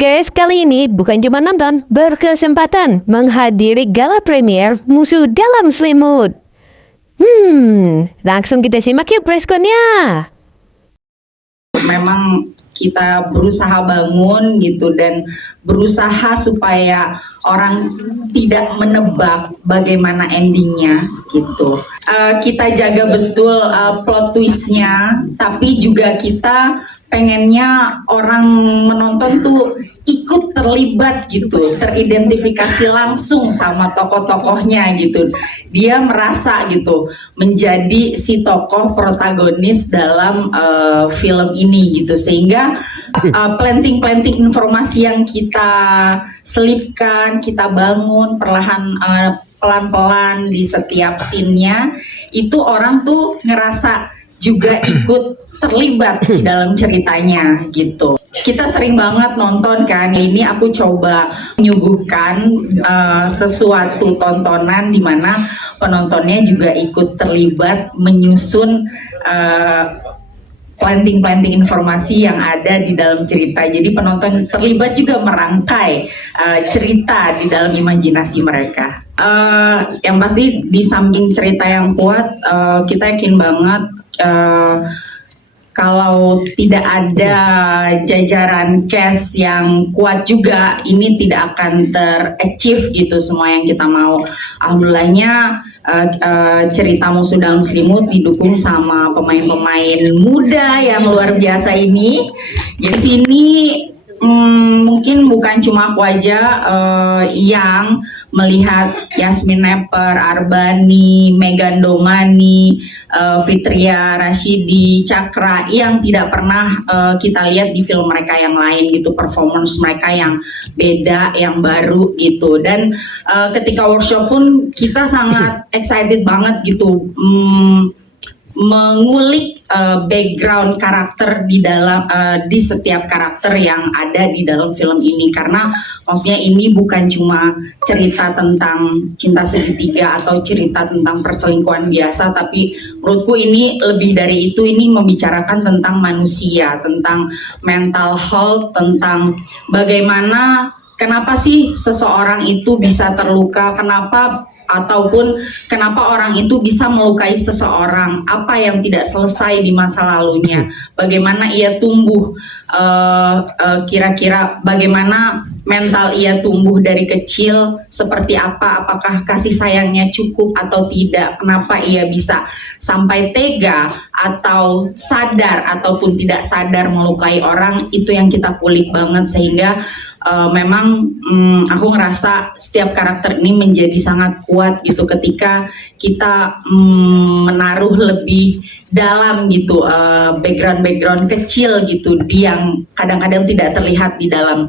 guys, kali ini bukan cuma nonton, berkesempatan menghadiri gala premier Musuh Dalam Selimut. Langsung kita simak yuk preskonnya. Memang kita berusaha bangun gitu dan berusaha supaya orang tidak menebak bagaimana endingnya gitu. Kita jaga betul plot twistnya, tapi juga kita pengennya orang menonton tuh ikut terlibat gitu, teridentifikasi langsung sama tokoh-tokohnya gitu. Dia merasa gitu menjadi si tokoh protagonis dalam film ini gitu, sehingga planting informasi yang kita selipkan, kita bangun perlahan pelan-pelan di setiap scene-nya, itu orang tuh ngerasa juga ikut terlibat di dalam ceritanya gitu. Kita sering banget nonton kan, ini aku coba menyuguhkan sesuatu tontonan di mana penontonnya juga ikut terlibat menyusun planting informasi yang ada di dalam cerita. Jadi penonton terlibat juga merangkai cerita di dalam imajinasi mereka. Yang pasti di samping cerita yang kuat, kita yakin banget kalau tidak ada jajaran cast yang kuat juga, ini tidak akan ter-achieve gitu semua yang kita mau. Alhamdulillahnya cerita Musuh Dalam Selimut didukung sama pemain-pemain muda yang luar biasa ini. Di sini mungkin bukan cuma aku aja yang melihat Yasmin Nepper, Arbani, Megan Domani, Fitria Rashidi, Cakra yang tidak pernah kita lihat di film mereka yang lain gitu, performance mereka yang beda, yang baru gitu. Dan ketika workshop pun kita sangat excited banget gitu mengulik background karakter di dalam di setiap karakter yang ada di dalam film ini, karena maksudnya ini bukan cuma cerita tentang cinta segitiga atau cerita tentang perselingkuhan biasa, tapi menurutku ini lebih dari itu. Ini membicarakan tentang manusia, tentang mental health, tentang bagaimana kenapa sih seseorang itu bisa terluka, ataupun kenapa orang itu bisa melukai seseorang, apa yang tidak selesai di masa lalunya, bagaimana ia tumbuh, kira-kira bagaimana mental ia tumbuh dari kecil, seperti apa, apakah kasih sayangnya cukup atau tidak, kenapa ia bisa sampai tega atau sadar ataupun tidak sadar melukai orang. Itu yang kita kulik banget, sehingga memang aku ngerasa setiap karakter ini menjadi sangat kuat gitu ketika kita menaruh lebih dalam gitu background kecil gitu yang kadang-kadang tidak terlihat di dalam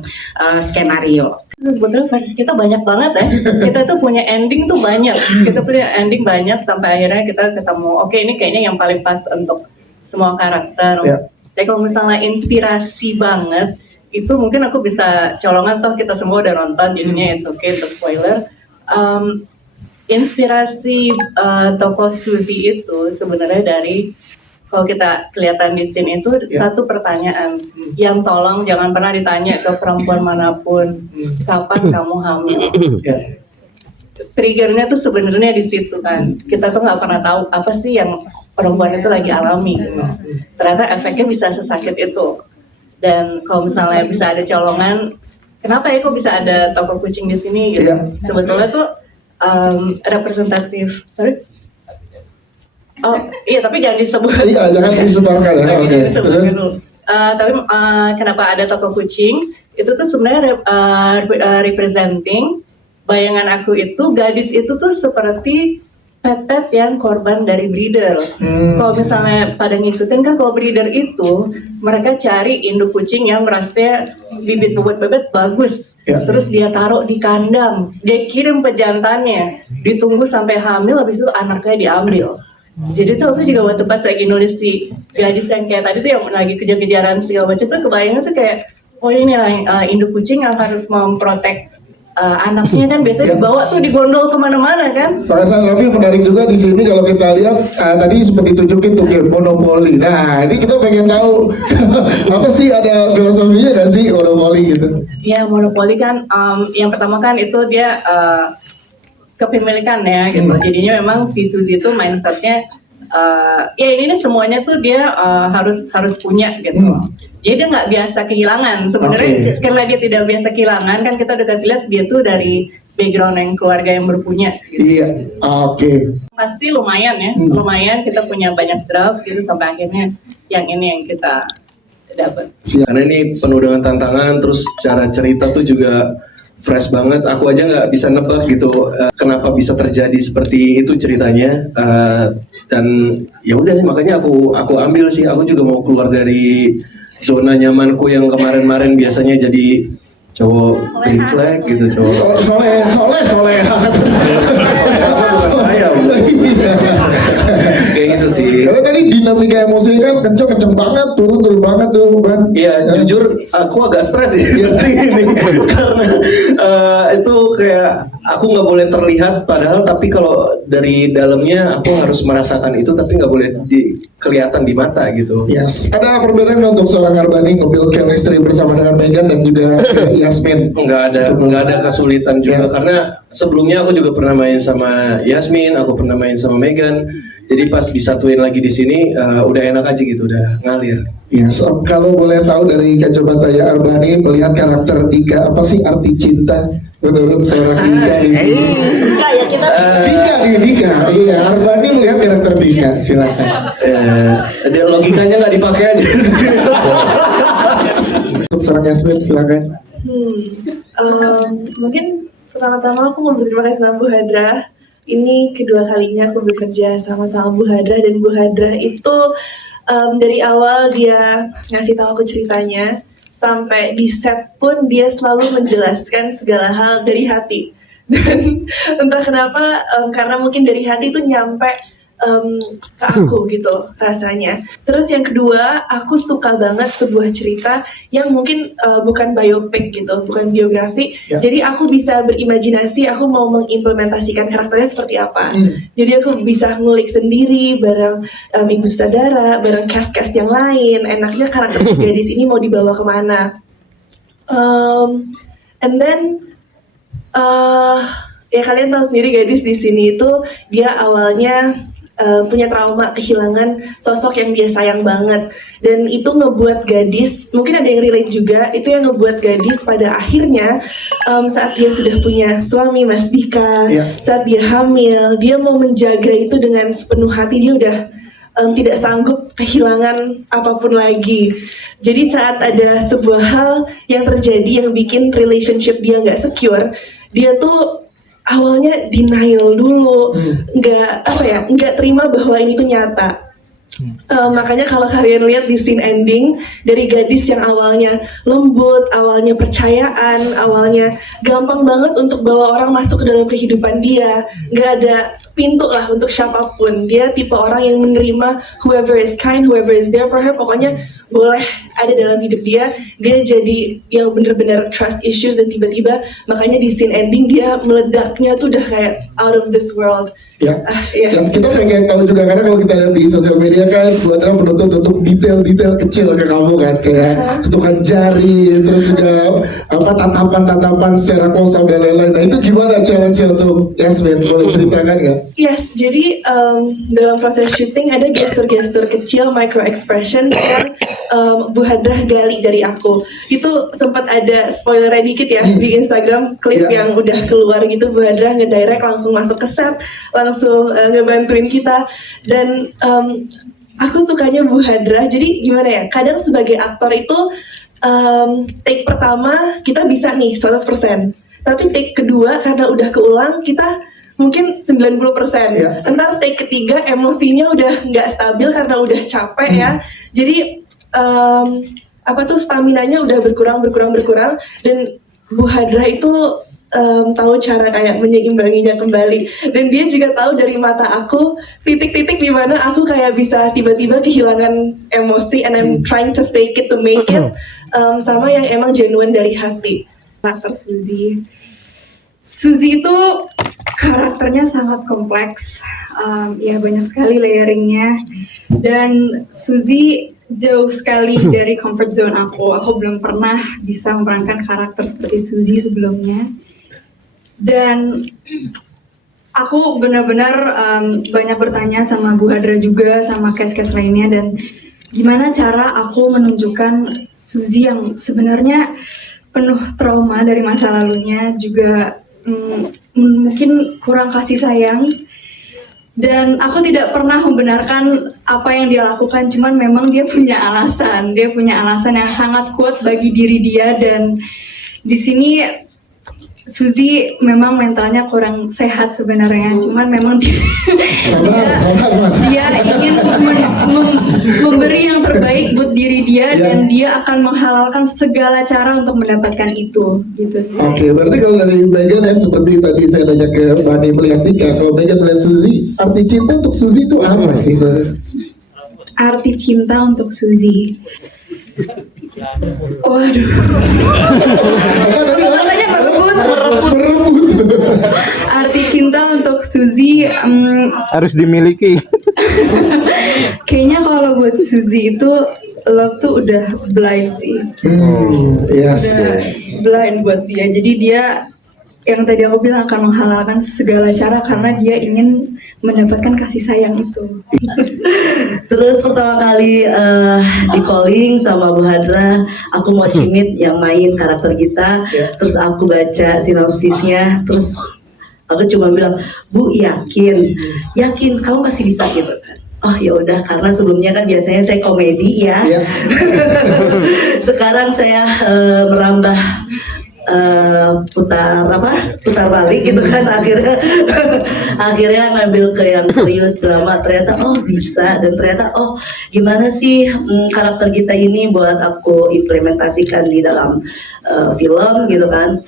skenario. Sebetulnya versi kita banyak banget ya. Kita tuh punya ending tuh banyak. Kita punya ending banyak sampai akhirnya kita ketemu, oke, ini kayaknya yang paling pas untuk semua karakter. Jadi kalau misalnya inspirasi banget, itu mungkin aku bisa colongan, toh kita semua udah nonton jadinya it's okay untuk spoiler. Inspirasi tokoh Suzy itu sebenarnya dari, kalau kita kelihatan di scene itu satu pertanyaan yang tolong jangan pernah ditanya ke perempuan manapun, kapan kamu hamil. Triggernya tuh sebenarnya di situ kan. Kita tuh nggak pernah tahu apa sih yang perempuan itu lagi alami. Ternyata efeknya bisa sesakit itu. Dan kalau misalnya bisa ada colongan, kenapa ya kok bisa ada tokoh kucing di sini gitu? Sebetulnya tuh representatif. Sorry. Oh iya, tapi jangan disebut. Iya, jangan disebarkan ya. Jangan disebarkan dulu. Tapi kenapa ada tokoh kucing? Itu tuh sebenarnya representing bayangan aku itu, gadis itu tuh seperti pet-pet yang korban dari breeder. Kalau misalnya pada ngikutin kan, kalau breeder itu mereka cari induk kucing yang merasa bibit bebet bagus, terus dia taruh di kandang, dia kirim pejantannya, ditunggu sampai hamil, habis itu anaknya diambil. Jadi tuh aku juga waktu pas lagi nulis si gadis yang kayak tadi tuh yang lagi kejar-kejaran segala macam tuh, kebayangnya tuh kayak, oh ini lah induk kucing yang harus memprotek anaknya kan biasanya dibawa tuh digondol kemana-mana kan. Perasaan Raffi yang menarik juga di sini kalau kita lihat tadi seperti tunjukin tuh game monopoli. Nah ini kita pengen tahu apa sih, ada filosofinya nggak sih monopoli gitu? Ya monopoli kan yang pertama kan itu dia kepemilikan ya gitu. Jadinya memang si Suzy itu mindsetnya ya ini semuanya tuh dia harus punya gitu. Jadi dia nggak biasa kehilangan. Sebenarnya karena dia tidak biasa kehilangan kan kita udah kasih lihat dia tuh dari background yang keluarga yang berpunya. Gitu. Iya, Pasti lumayan ya, lumayan kita punya banyak draft gitu sampai akhirnya yang ini yang kita dapat. Karena ini penuh dengan tantangan, terus cara cerita tuh juga fresh banget. Aku aja nggak bisa nebak gitu kenapa bisa terjadi seperti itu ceritanya. Dan ya udah makanya aku ambil sih. Aku juga mau keluar dari zona nyamanku yang kemarin-kemarin biasanya jadi cowok green flag gitu, cowok soleh. kayak gitu sih. Karena tadi dinamika emosi kan kenceng banget, turun banget tuh, Ban. Iya, jujur aku agak stres sih ini karena itu kayak aku nggak boleh terlihat padahal, tapi kalau dari dalamnya aku harus merasakan itu, tapi nggak boleh kelihatan di mata gitu. Yes. Ada perbedaan nggak untuk seorang Arbani nge-build chemistry bersama dengan Megan dan juga Yasmin? Nggak ada kesulitan juga karena sebelumnya aku juga pernah main sama Yasmin, aku pernah main sama Megan. Jadi pas disatuin lagi di sini udah enak aja gitu, udah ngalir. Yes, kalau boleh tahu dari kacamata ya Arbani melihat karakter Dika, apa sih arti cinta menurut seorang Dika di sini? Dika. Iya, Arbani melihat karakter Dika, silakan. Dia logikanya nggak dipakai aja. Untuk seorang Yasmin, silakan. Mungkin pertama-tama aku mau berterima kasih sama Bu Hadra. Ini kedua kalinya aku bekerja sama Bu Hadra, dan Bu Hadra itu dari awal dia ngasih tahu aku ceritanya sampai di set pun dia selalu menjelaskan segala hal dari hati. Dan entah kenapa karena mungkin dari hati itu nyampe ke aku gitu rasanya. Terus yang kedua, aku suka banget sebuah cerita yang mungkin bukan biopic gitu, bukan biografi. Jadi aku bisa berimajinasi, aku mau mengimplementasikan karakternya seperti apa. Jadi aku bisa ngulik sendiri bareng ibu sutradara, bareng cast-cast yang lain. Enaknya karakter gadis ini mau dibawa kemana. And then ya kalian tahu sendiri gadis di sini itu dia awalnya punya trauma kehilangan sosok yang dia sayang banget, dan itu ngebuat gadis, mungkin ada yang relate juga, itu yang ngebuat gadis pada akhirnya saat dia sudah punya suami Mas Dika, saat dia hamil, dia mau menjaga itu dengan sepenuh hati, dia udah tidak sanggup kehilangan apapun lagi. Jadi saat ada sebuah hal yang terjadi yang bikin relationship dia nggak secure, dia tuh awalnya denial dulu, nggak terima bahwa ini tuh nyata. Makanya kalau kalian lihat di scene ending, dari gadis yang awalnya lembut, awalnya percayaan, awalnya gampang banget untuk bawa orang masuk ke dalam kehidupan dia, nggak ada pintu lah untuk siapapun. Dia tipe orang yang menerima whoever is kind, whoever is there for her, pokoknya boleh ada dalam hidup dia. Dia jadi yang benar-benar trust issues, dan tiba-tiba makanya di scene ending dia meledaknya tuh udah kayak out of this world. Yang kita pengen tahu juga, karena kalau kita lihat di sosial media kan Bu Hadra menuntut untuk detail-detail kecil ke kamu kan, kayak tutupan jari, terus juga tatapan-tatapan secara close up dan lain-lain. Nah itu gimana challenge untuk Yasmin, boleh ceritakan nggak? Yes, jadi dalam proses syuting ada gestur-gestur kecil, micro expression yang Bu Hadra gali dari aku. Itu sempat ada spoilernya dikit ya di Instagram, klip yang udah keluar gitu. Bu Hadra ngedirect langsung masuk ke set, langsung ngebantuin kita. Dan aku sukanya Bu Hadra, jadi gimana ya, kadang sebagai aktor itu take pertama kita bisa nih 100%, tapi take kedua karena udah keulang kita mungkin 90%. Entar take ketiga emosinya udah nggak stabil karena udah capek ya. Jadi staminanya udah berkurang, dan Bu Hadra itu tahu cara kayak menyeimbanginya kembali, dan dia juga tahu dari mata aku titik-titik di mana aku kayak bisa tiba-tiba kehilangan emosi, and I'm trying to fake it to make it, sama yang emang genuine dari hati. Karakter Suzy Suzy itu karakternya sangat kompleks, ya banyak sekali layeringnya, dan Suzy jauh sekali dari comfort zone aku. Aku belum pernah bisa memerankan karakter seperti Suzy sebelumnya, dan aku benar-benar banyak bertanya sama Bu Hadra juga, sama cast-cast lainnya, dan gimana cara aku menunjukkan Suzy yang sebenarnya penuh trauma dari masa lalunya, juga mungkin kurang kasih sayang, dan aku tidak pernah membenarkan apa yang dia lakukan, cuman memang dia punya alasan yang sangat kuat bagi diri dia, dan di sini Suzy memang mentalnya kurang sehat sebenarnya, cuman memang dia ingin memberi yang terbaik buat diri dia, dan dia akan menghalalkan segala cara untuk mendapatkan itu, gitu sih. Oke, berarti kalau dari Megan ya, seperti tadi saya tanya ke Fani melihat Tika, kalau Megan melihat Suzy, arti cinta untuk Suzy itu apa sih sebenarnya? Arti cinta untuk Suzy. Waduh. Makanya berebut. Arti cinta untuk Suzy Harus dimiliki. kayaknya kalau buat Suzy itu love tuh udah blind sih. Yes. Udah blind buat dia. Jadi dia yang tadi aku bilang akan menghalalkan segala cara karena dia ingin mendapatkan kasih sayang itu. Terus pertama kali di calling sama Bu Hadra, aku mau Cimit yang main karakter kita. Terus aku baca sinopsisnya, terus aku cuma bilang, Bu yakin kamu masih bisa gitu kan? Oh ya udah, karena sebelumnya kan biasanya saya komedi ya. Sekarang saya merambah putar balik gitu kan, akhirnya ngambil ke yang serius drama. Ternyata bisa, dan ternyata gimana sih karakter kita ini buat aku implementasikan di dalam film gitu kan.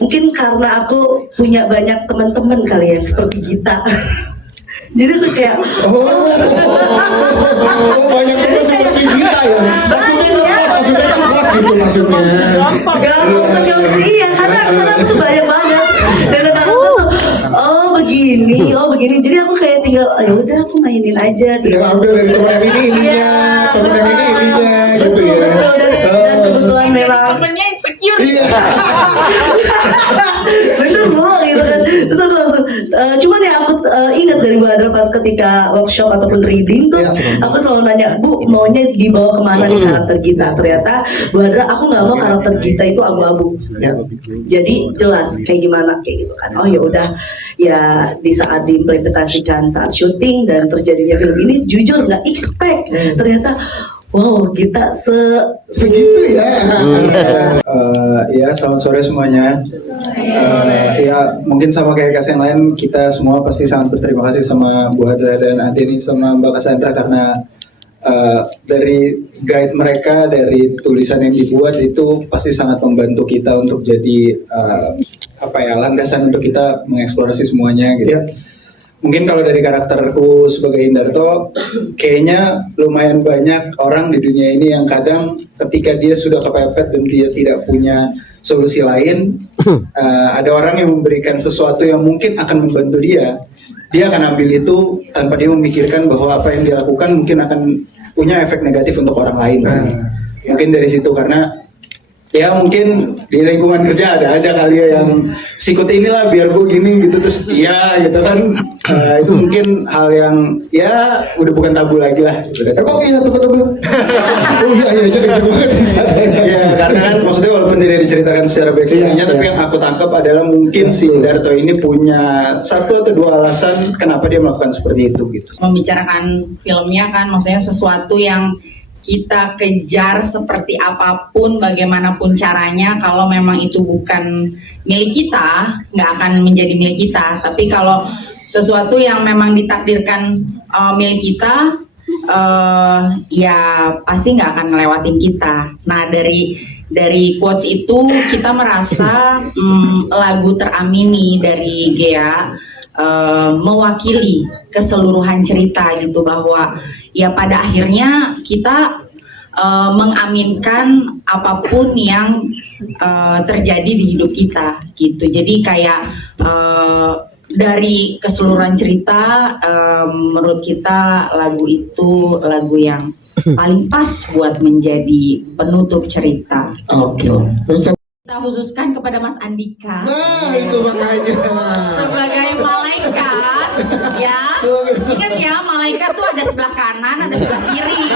Mungkin karena aku punya banyak teman-teman kali ya seperti Gita. Jadi aku kayak banyak teman seperti kita ya. Maksudnya kan kelas gitu maksudnya. Gampang senyum sih ya, karena aku tuh banyak banget. Dan kadang tuh begini. Jadi aku kayak tinggal ya udah aku mainin aja. Tinggal ambil dari teman yang ini ininya, teman yang ini ininya gitu ya. Dan kebetulan memang Temennya insecure. Iya. bener loh gitu kan. Terus aku langsung cuman ya aku ingat dari Bu Hadra pas ketika workshop ataupun reading tuh, aku selalu nanya, Bu maunya dibawa kemana nih karakter kita. Ternyata Bu Hadra, aku nggak mau karakter kita itu abu-abu. Jadi jelas kayak gimana kayak gitu kan. Oh ya udah, ya di saat diimplementasikan saat syuting dan terjadinya film ini, jujur nggak expect ternyata wow kita Segitu ya. Ya, selamat sore semuanya. Ya, mungkin sama kayak kas yang lain, kita semua pasti sangat berterima kasih sama Bu Hadra dan Adeni sama Mbak Cassandra karena dari guide mereka, dari tulisan yang dibuat itu pasti sangat membantu kita untuk jadi landasan untuk kita mengeksplorasi semuanya gitu. Mungkin kalau dari karakterku sebagai Indarto, kayaknya lumayan banyak orang di dunia ini yang kadang ketika dia sudah kepepet dan dia tidak punya solusi lain, ada orang yang memberikan sesuatu yang mungkin akan membantu dia akan ambil itu tanpa dia memikirkan bahwa apa yang dia lakukan mungkin akan punya efek negatif untuk orang lain. Mungkin dari situ, karena ya mungkin di lingkungan kerja ada aja kali ya yang sikut inilah biar gue gini gitu, terus ya gitu kan. Itu mungkin hal yang ya udah bukan tabu lagi lah gitu. Emang iya teman-teman. Iya jadi banget di sana. Iya, karena kan maksudnya walaupun tidak diceritakan secara backstory-nya, tapi yang aku tangkap adalah mungkin si Indarto ini punya satu atau dua alasan kenapa dia melakukan seperti itu gitu. Membicarakan filmnya kan maksudnya sesuatu yang kita kejar seperti apapun, bagaimanapun caranya, kalau memang itu bukan milik kita, nggak akan menjadi milik kita. Tapi kalau sesuatu yang memang ditakdirkan milik kita, ya pasti nggak akan ngelewatin kita. Nah dari quotes itu kita merasa lagu Teramini dari Gea mewakili keseluruhan cerita gitu, bahwa ya pada akhirnya kita mengaminkan apapun yang terjadi di hidup kita gitu. Jadi kayak dari keseluruhan cerita, menurut kita lagu itu lagu yang paling pas buat menjadi penutup cerita. Oke. Terus Kita khususkan kepada Mas Andika. nah itu makanya. Sebagai malaikat, ya. Ingat ya, malaikat tuh ada sebelah kanan, ada sebelah kiri.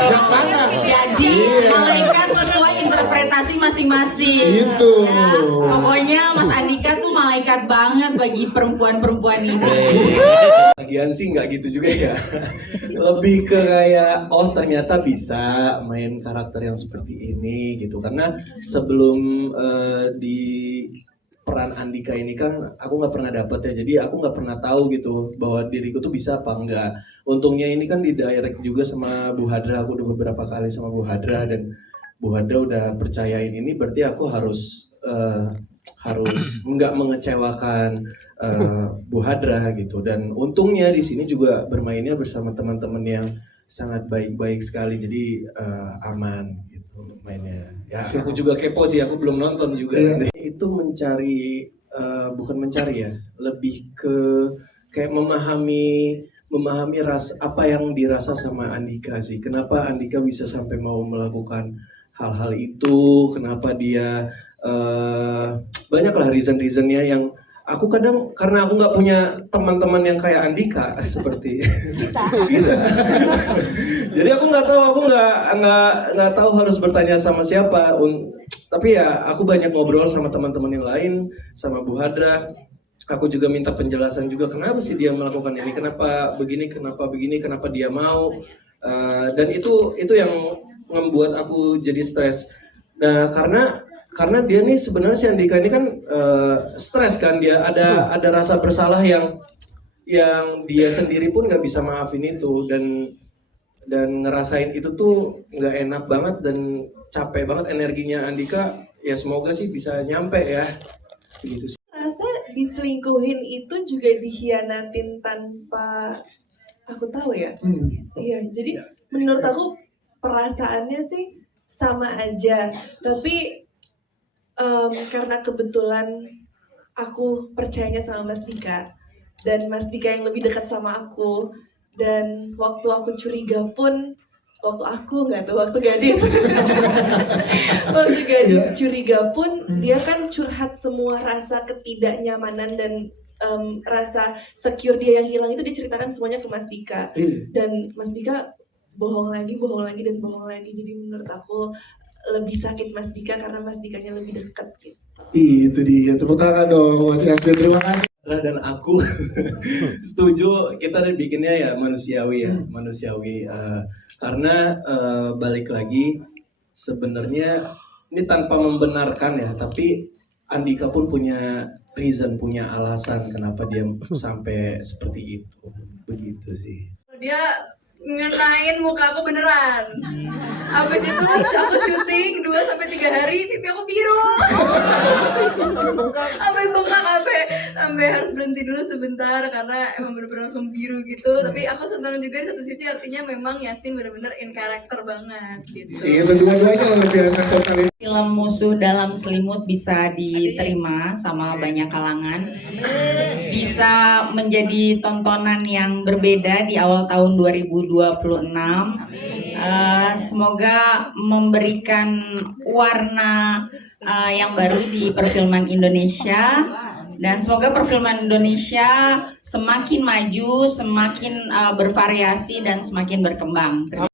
Yang mana? Jadi malaikat sesuai interpretasi masing-masing. Itu. Ya, pokoknya Mas Andika tuh malaikat banget bagi perempuan-perempuan ini. Lagian sih nggak gitu juga ya. Lebih ke kayak oh ternyata bisa main karakter yang seperti ini gitu. Karena sebelum di peran Andika ini kan aku nggak pernah dapet ya. Jadi aku nggak pernah tahu gitu bahwa diriku tuh bisa apa enggak. Untungnya ini kan di direct juga sama Bu Hadra. Aku udah beberapa kali sama Bu Hadra dan Bu Hadra udah percayain ini. Berarti aku harus nggak mengecewakan Bu Hadra gitu. Dan untungnya di sini juga bermainnya bersama teman-teman yang sangat baik-baik sekali. Jadi aman gitu mainnya. Ya aku juga kepo sih. Aku belum nonton juga. Itu mencari bukan mencari ya. Lebih ke kayak memahami apa yang dirasa sama Andika sih. Kenapa Andika bisa sampai mau melakukan hal-hal itu? Kenapa dia banyaklah reason-reasonnya yang aku kadang karena aku nggak punya teman-teman yang kayak Andika seperti kita. Jadi aku nggak tahu harus bertanya sama siapa. Tapi ya aku banyak ngobrol sama teman-teman yang lain, sama Bu Hadra. Aku juga minta penjelasan juga kenapa sih dia melakukan ini, kenapa begini, kenapa dia mau. Dan itu yang membuat aku jadi stres. Nah karena dia nih sebenarnya si Andika ini kan stres kan, dia ada rasa bersalah yang dia sendiri pun nggak bisa maafin itu dan ngerasain itu tuh nggak enak banget dan capek banget energinya Andika. Ya semoga sih bisa nyampe ya begitu sih. Rasa diselingkuhin itu juga dikhianatin tanpa aku tahu ya. Iya, jadi menurut aku perasaannya sih sama aja, tapi karena kebetulan aku percayanya sama Mas Dika dan Mas Dika yang lebih dekat sama aku, dan waktu aku curiga pun waktu gadis curiga pun dia kan curhat semua rasa ketidaknyamanan dan rasa secure dia yang hilang itu diceritakan semuanya ke Mas Dika. Dan Mas Dika bohong lagi, jadi menurut aku lebih sakit Mas Dika karena Mas Dikanya lebih dekat gitu. Itu dia, tepuk tangan dong buat Yasmin, terima kasih. Dan aku setuju kita bikinnya ya manusiawi karena balik lagi sebenarnya ini tanpa membenarkan ya, tapi Andika pun punya reason, punya alasan kenapa dia sampai seperti itu, begitu sih. Dia ngenain muka aku beneran. Habis itu aku syuting 2-3 hari, pipi aku biru. Sampai bengkak, sampai harus berhenti dulu sebentar karena emang bener-bener langsung biru gitu. Tapi aku senang juga di satu sisi, artinya memang Yasmin bener-bener in karakter banget gitu. Itu dua-duanya luar biasa kali. Film Musuh Dalam Selimut bisa diterima sama banyak kalangan, bisa menjadi tontonan yang berbeda di awal tahun 2026. Semoga memberikan warna yang baru di perfilman Indonesia, dan semoga perfilman Indonesia semakin maju, semakin bervariasi dan semakin berkembang. Terima